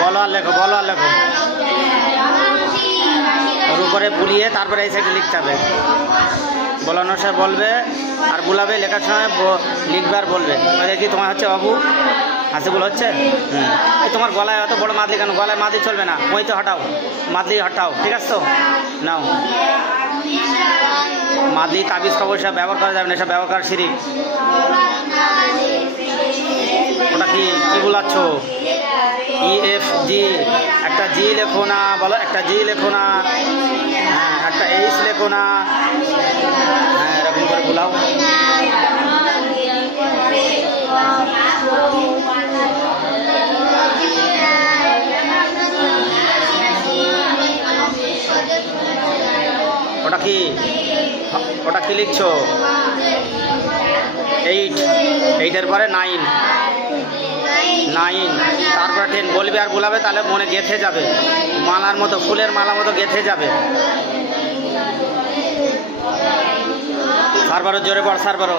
বলো আর লেখো, বলো আর লেখো। ওর উপরে বুলিয়ে তারপরে এই সাইডে লিখতে হবে। বলানোর সময় বলবে আর বুলাবে, লেখার সময় লিখবে আর বলবে। দেখি তোমার হচ্ছে বাবু, হাসিগুলো হচ্ছে। এই তোমার গলায় অত বড় মাদলি কেন? গলায় মাদলি চলবে না, মইতে হটাও, মাদলি হটাও, ঠিক আছে তো? নাও, মাদলি তাবিজ কবর সব ব্যবহার করা যাবে না, সব ব্যবহার করার শিরিক। ওটা কি কি বুলাচ্ছ? EF G, একটা জি লেখো না, বলো একটা জি লেখো না, হ্যাঁ একটা এইচ লেখো না, হ্যাঁ এরকম করে বুলাও। ওটা কি, ওটা কি লিখছো? 8, 8-এর পরে 9, 9, তারপরে 10 বলবে আর বলাবে, তাহলে মনে গেঁথে যাবে, মালার মতো, ফুলের মালা মতো গেঁথে যাবে। সারবারও জোরে পড়, সারবারও।